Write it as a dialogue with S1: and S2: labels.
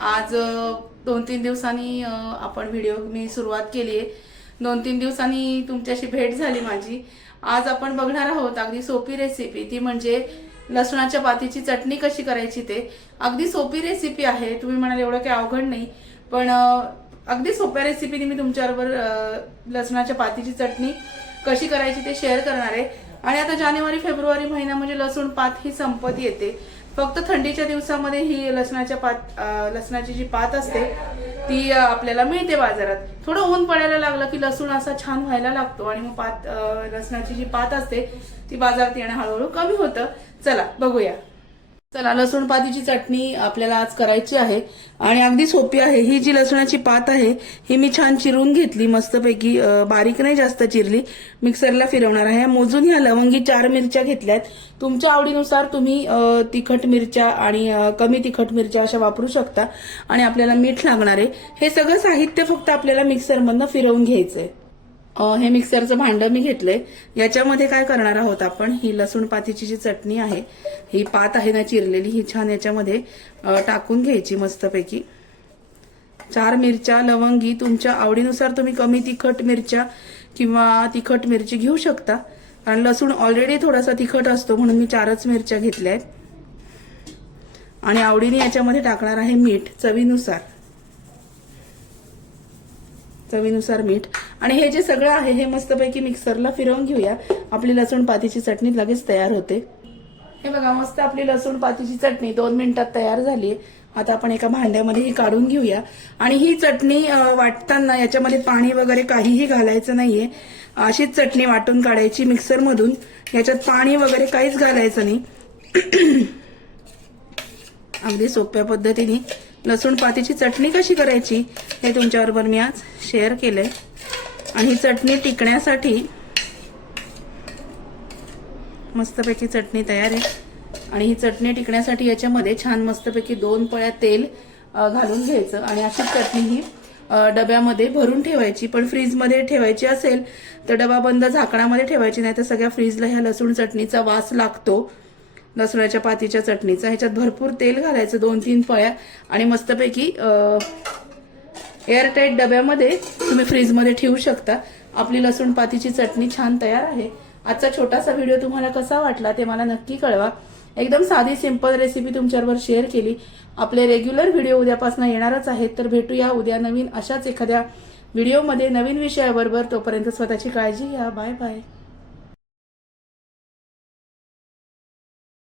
S1: आज दोन तीन दिवसांनी आपण व्हिडिओ मी सुरुवात केली आहे. दोन तीन दिवसांनी तुमच्याशी भेट झाली माझी. आज आपण बघणार आहोत अगदी सोपी रेसिपी ती म्हणजे लसणाच्या पातीची चटणी कशी करायची ते. अगदी सोपी रेसिपी आहे. तुम्ही म्हणाल एवढं काही अवघड नाही. पण अगदी सोप्या रेसिपीने मी तुमच्याबरोबर लसणाच्या पातीची चटणी कशी करायची ते शेअर करणार आहे. आणि आता जानेवारी फेब्रुवारी महिना म्हणजे लसूण पात ही संपत येते. फक्त थंडीच्या दिवसामध्ये ही लसणाच्या पात लसणाची जी पात असते ती आपल्याला मिळते बाजारात. थोडं ऊन पडायला लागलं की लसूण असा छान व्हायला लागतो आणि मग पात लसणाची जी पात असते ती बाजारात येणं हळूहळू कमी होतं. चला बघूया. चला लसूण पातीची चटणी आपल्याला आज करायची आहे. आणि अगदी सोपी आहे. ही जी लसणाची पात आहे ही मी छान चिरून घेतली मस्तपैकी बारीक नाही जास्त चिरली. मिक्सरला फिरवणार आहे. मोजून ह्या लवंगी चार मिरच्या घेतल्यात. तुमच्या आवडीनुसार तुम्ही तिखट मिरच्या आणि कमी तिखट मिरच्या अशा वापरू शकता. आणि आपल्याला मीठ लागणार आहे. हे सगळं साहित्य फक्त आपल्याला मिक्सरमधनं फिरवून घ्यायचं आहे हे मिक्सरचं भांडं मी घेतलंय. याच्यामध्ये काय करणार आहोत आपण? ही लसूण पातीची जी चटणी आहे ही पात आहे ना चिरलेली ही छान याच्यामध्ये टाकून घ्यायची मस्तपैकी. चार मिरच्या लवंगी तुमच्या आवडीनुसार तुम्ही कमी तिखट मिरच्या किंवा तिखट मिरची घेऊ शकता. कारण लसूण ऑलरेडी थोडासा तिखट असतो म्हणून मी चारच मिरच्या घेतल्या आहेत आणि आवडीने याच्यामध्ये टाकणार आहे मीठ चवीनुसार. चवीनुसार मीठ. आणि हे जे सगळं आहे हे मस्तपैकी मिक्सरला फिरवून घेऊया. आपली लसूण पातीची चटणी लगेच तयार होते. हे बघा मस्त आपली लसूण पातीची चटणी दोन मिनिटात तयार झाली आता आपण एका भांड्यामध्ये ही काढून घेऊया. आणि ही चटणी वाटताना याच्यामध्ये पाणी वगैरे काहीही घालायचं नाहीये. अशीच चटणी वाटून काढायची मिक्सरमधून. याच्यात पाणी वगैरे काहीच घालायचं नाही. अगदी सोप्या पद्धतीने. लसूण पातीची चटणी कशी करायची हे तुमच्याबरोबर मी आज शेअर केलंय. आणि ही चटणी टिकण्यासाठी मस्तपैकी चटणी तयार आहे. आणि ही चटणी टिकण्यासाठी याच्यामध्ये छान मस्तपैकी दोन पळ्या तेल घालून घ्यायचं. आणि अशी चटणी ही डब्यामध्ये भरून ठेवायची. पण फ्रीजमध्ये ठेवायची असेल तर डबा बंद झाकणामध्ये ठेवायची. नाही तर सगळ्या फ्रीजला ह्या लसूण चटणीचा वास लागतो. लसणाच्या पातीच्या चटणीचा. ह्याच्यात भरपूर तेल घालायचं दोन तीन फळ्या आणि मस्तपैकी एअरटाईट डब्यामध्ये तुम्ही फ्रीजमध्ये ठेवू शकता. आपली लसूण पातीची चटणी छान तयार आहे. आजचा छोटासा व्हिडिओ तुम्हाला कसा वाटला ते मला नक्की कळवा. एकदम साधी सिंपल रेसिपी तुमच्याबरोबर शेअर केली. आपले रेग्युलर व्हिडिओ उद्यापासून येणारच आहेत तर भेटूया उद्या नवीन अशाच एखाद्या व्हिडिओमध्ये नवीन विषयाबरोबर. तोपर्यंत स्वतःची काळजी घ्या. Bye bye